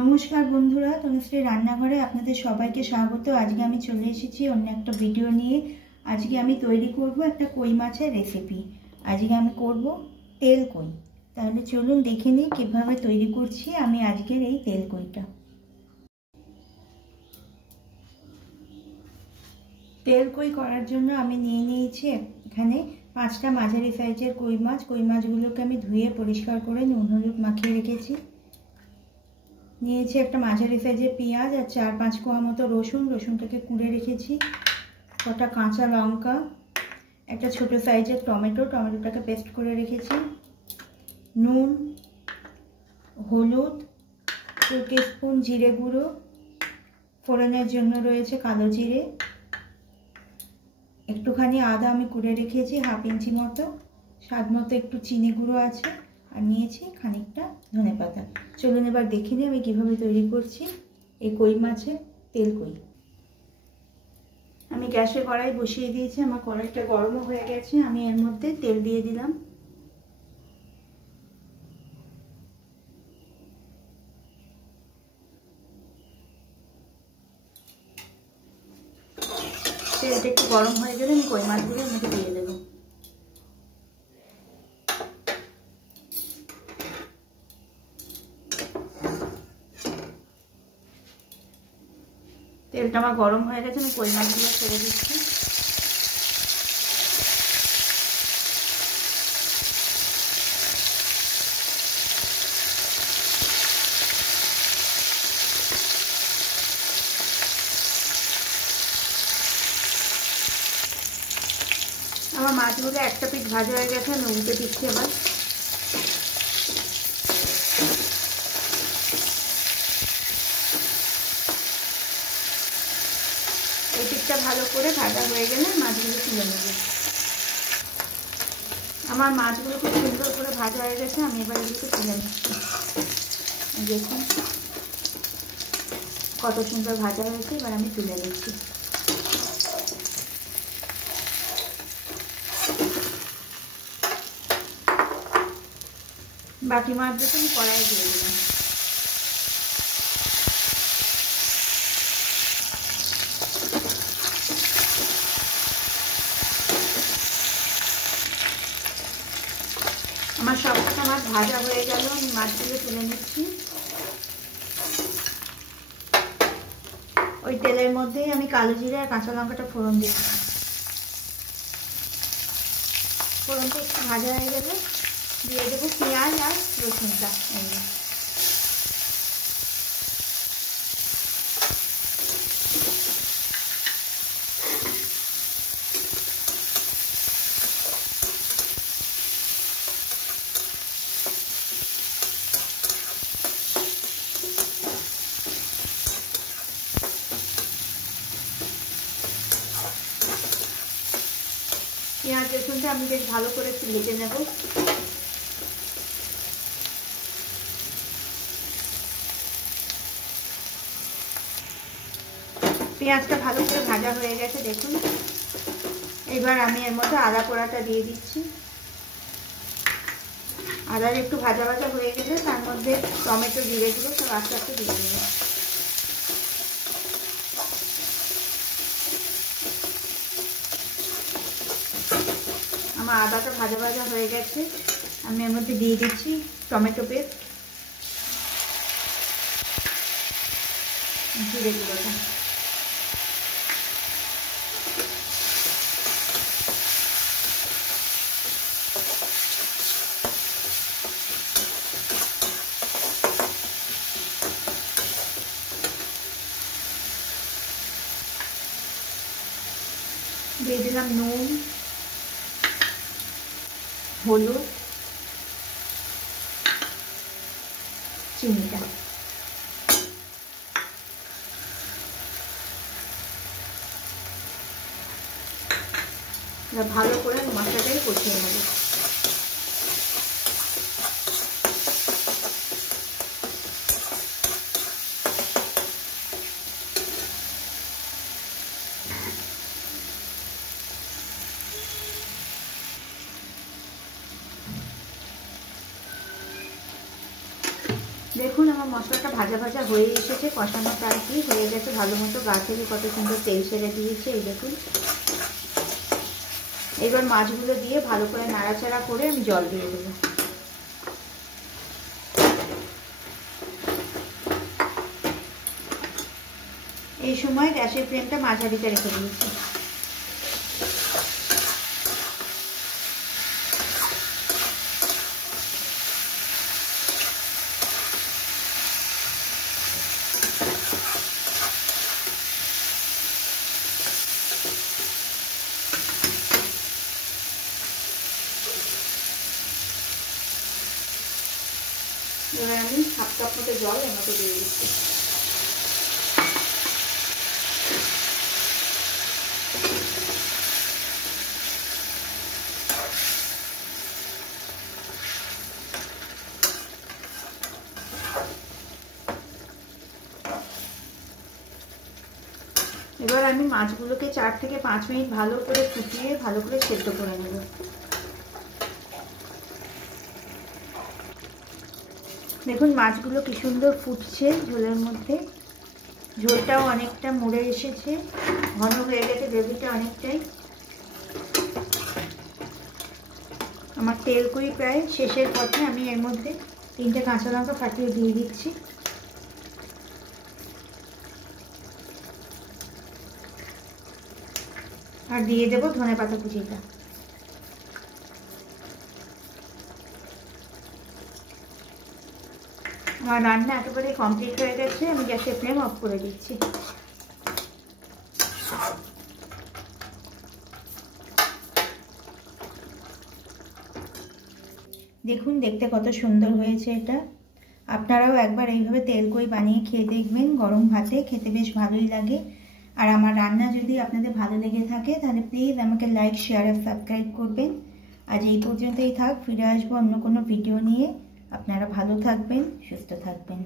নমস্কার বন্ধুরা, তনুশ্রী রান্নাঘরে আপনাদের সবাইকে স্বাগত। আজকে আমি চলে এসেছি অন্য একটা ভিডিও নিয়ে। আজকে আমি তৈরি করব একটা কই মাছের রেসিপি। আজকে আমি করব তেল কই। তাহলে চলুন দেখে নিই কীভাবে তৈরি করছি আমি আজকের এই তেল কইটা। তেল কই করার জন্য আমি নিয়ে নিয়েছি এখানে 5টা মাঝারি সাইজের কই মাছ। কই মাছগুলোকে আমি ধুয়ে পরিষ্কার করে নুন হলুদ মাখিয়ে রেখেছি। নিয়েছি একটা মাঝারি সাইজের পেঁয়াজ আর 4-5 কোয়া মতো রসুন, রসুনটাকে কুড়ে রেখেছি। কটা কাঁচা লঙ্কা, একটা ছোট সাইজের টমেটো, টমেটোটাকে পেস্ট করে রেখেছি। নুন, হলুদ, 2 টিস্পুন জিরে গুঁড়ো, ফোড়নের জন্য রয়েছে কালো জিরে, একটুখানি আদা আমি কুড়ে রেখেছি 1/2 ইঞ্চি মতো, স্বাদ মতো একটু চিনি গুঁড়ো আছে, আর নিয়েছি খানিকটা ধনেপাতা। চলুন এবার দেখে নিই আমি কীভাবে তৈরি করছি এই কই মাছের তেল কই। আমি গ্যাসে কড়াই বসিয়ে দিয়েছি, আমার কড়াইটা গরম হয়ে গেছে। আমি এর মধ্যে তেল দিয়ে দিলাম। তেলটা একটু গরম হয়ে গেলে আমি কই মাছগুলো এর মধ্যে দিয়ে দেবো। তেলটা আমার গরম হয়ে গেছে, আমি কই মাছগুলো ছেড়ে দিচ্ছি। আমার মাছগুলো একটা পিঠ ভাজা হয়ে গেছে, আমি উল্টে দিচ্ছি এবার। এই পিঠটা ভালো করে ভাজা হয়ে গেলে মাছগুলো তুলে নেব। আমার মাছগুলো খুব সুন্দর করে ভাজা হয়ে গেছে, আমি এবার এগুলোকে তুলে নিচ্ছি। দেখুন কত সুন্দর ভাজা হয়েছে, এবার আমি তুলে নিচ্ছি। বাকি মাছগুলো আমি কড়াইয়ে দিয়ে দিলাম। আমার সবটা মাছ ভাজা হয়ে গেল, আমি মাছগুলো তুলে নিচ্ছি। ওই তেলের মধ্যেই আমি কালো জিরে আর কাঁচা লঙ্কাটা ফোড়ন দিচ্ছি। ফোড়নটা একটু ভাজা হয়ে গেলে দিয়ে দেবো পেঁয়াজ আর রসুনটা। পেঁয়াজ রসুনটা আমি বেশ ভালো করে একটু ভেজে নেব। পেঁয়াজটা ভালো করে ভাজা হয়ে গেছে দেখুন। এবার আমি এর মধ্যে আদা পোড়াটা দিয়ে দিচ্ছি। আদার একটু ভাজা ভাজা হয়ে গেলে তার মধ্যে টমেটো জিরেগুলো সব আস্তে আস্তে দিয়ে দেবো। আমার আদাটা ভাজা ভাজা হয়ে গেছে, আমি এর মধ্যে দিয়ে দিচ্ছি টমেটো পেস্ট, জিরে গুঁড়োটা। দিয়ে দিলাম নুন, হলুদ, চিনিটা। ভালো করে মশলাটাই কষিয়ে নেব। দেখুন আমার মশলাটা ভাজা ভাজা হয়ে এসেছে, কষানোটা আর কি হয়ে গেছে ভালো মতো। গা থেকে কত সুন্দর তেল ছেড়ে দিয়েছে এই দেখুন। এবার মাছগুলো দিয়ে ভালো করে নাড়াচাড়া করে আমি জল দিয়ে দেবো। এই সময় গ্যাসের ফ্লেমটা মাঝারিতে রেখে দিয়েছি। এবার আমি হাফ কাপ মতো জল এর মধ্যে দিয়ে দিচ্ছি। এবার আমি মাছগুলোকে 4 থেকে 5 মিনিট ভালো করে ফুটিয়ে ভালো করে সেদ্ধ করে নেব। দেখুন মাছগুলো কি সুন্দর ফুটছে ঝোলের মধ্যে, ঝোলটাও অনেকটা মুড়ে এসেছে, ঘন হয়ে গেছে গ্রেভিটা অনেকটাই। আমার তেলকুই প্রায় শেষের পথে। আমি এর মধ্যে 3টে কাঁচা লঙ্কা ফাটিয়ে দিয়ে দিচ্ছি। আর দিয়ে দেবো ধনেপাতা কুচিটা। আমার রান্না একেবারে কমপ্লিট হয়ে গেছে, আমি গ্যাসের ফ্লেম অফ করে দিচ্ছি। দেখুন দেখতে কত সুন্দর হয়েছে এটা। আপনারাও একবার এইভাবে তেলকই বানিয়ে খেয়ে দেখবেন, গরম ভাতে খেতে বেশ ভালোই লাগে। আর আমার রান্না যদি আপনাদের ভালো লেগে থাকে তাহলে প্লিজ আমাকে লাইক, শেয়ার আর সাবস্ক্রাইব করবেন। আজ এই পর্যন্তই থাক, ফিরে আসবো অন্য কোনো ভিডিও নিয়ে। আপনারা ভালো থাকবেন, সুস্থ থাকবেন।